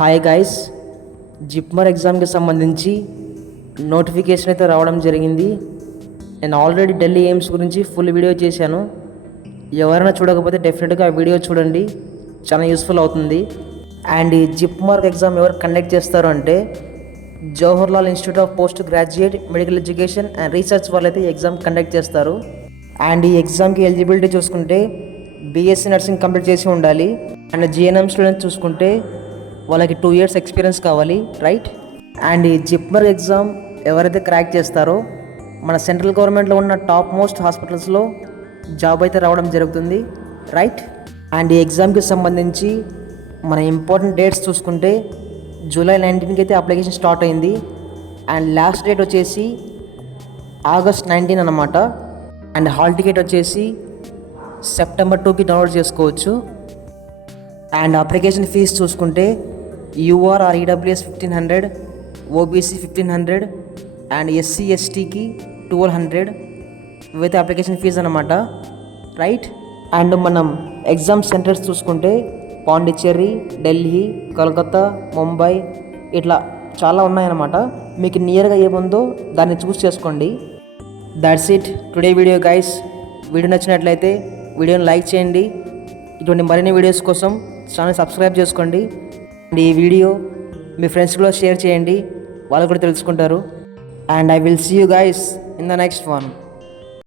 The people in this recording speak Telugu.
హాయ్ గైస్, జిప్మర్ ఎగ్జామ్కి సంబంధించి నోటిఫికేషన్ అయితే రావడం జరిగింది. నేను ఆల్రెడీ ఢిల్లీ ఎయిమ్స్ గురించి ఫుల్ వీడియో చేశాను. ఎవరైనా చూడకపోతే డెఫినెట్గా ఆ వీడియో చూడండి, చాలా యూస్ఫుల్ అవుతుంది. అండ్ ఈ జిప్మర్ ఎగ్జామ్ ఎవరు కండక్ట్ చేస్తారు అంటే Jawaharlal institute of post graduate medical education and research వాళ్ళైతే ఈ ఎగ్జామ్ కండక్ట్ చేస్తారు. అండ్ ఈ ఎగ్జామ్కి ఎలిజిబిలిటీ చూసుకుంటే బీఎస్సీ నర్సింగ్ కంప్లీట్ చేసి ఉండాలి. అండ్ జిఎన్ఎం స్టూడెంట్స్ చూసుకుంటే వాళ్ళకి 2 years ఎక్స్పీరియన్స్ కావాలి, రైట్. అండ్ ఈ జిప్మర్ ఎగ్జామ్ ఎవరైతే క్రాక్ చేస్తారో మన సెంట్రల్ గవర్నమెంట్లో ఉన్న టాప్ మోస్ట్ హాస్పిటల్స్లో జాబ్ అయితే రావడం జరుగుతుంది, రైట్. అండ్ ఈ ఎగ్జామ్కి సంబంధించి మన ఇంపార్టెంట్ డేట్స్ చూసుకుంటే జూలై 19కి అయితే అప్లికేషన్ స్టార్ట్ అయింది. అండ్ లాస్ట్ డేట్ వచ్చేసి ఆగస్ట్ 19 అన్నమాట. అండ్ హాల్ టికెట్ వచ్చేసి సెప్టెంబర్ 2కి డౌన్లోడ్ చేసుకోవచ్చు. అండ్ అప్లికేషన్ ఫీజు చూసుకుంటే UR or EWS 1500, OBC 1500 and SC ఎస్టీకి 1200. ఇవైతే అప్లికేషన్ ఫీజు అనమాట, రైట్. అండ్ మనం ఎగ్జామ్ సెంటర్స్ చూసుకుంటే పాండిచ్చేరి, ఢిల్లీ, కోల్కతా, ముంబై ఇట్లా చాలా ఉన్నాయన్నమాట. మీకు నియర్గా ఏముందో దాన్ని చూస్ చేసుకోండి. That's it today video guys. Video నచ్చినట్లయితే వీడియోని లైక్ చేయండి. ఇటువంటి మరిన్ని వీడియోస్ కోసం ఛానల్ సబ్స్క్రైబ్ చేసుకోండి. అండ్ ఈ వీడియో మీ ఫ్రెండ్స్ కూడా షేర్ చేయండి, వాళ్ళు కూడా తెలుసుకుంటారు. And I will see you guys in the next one.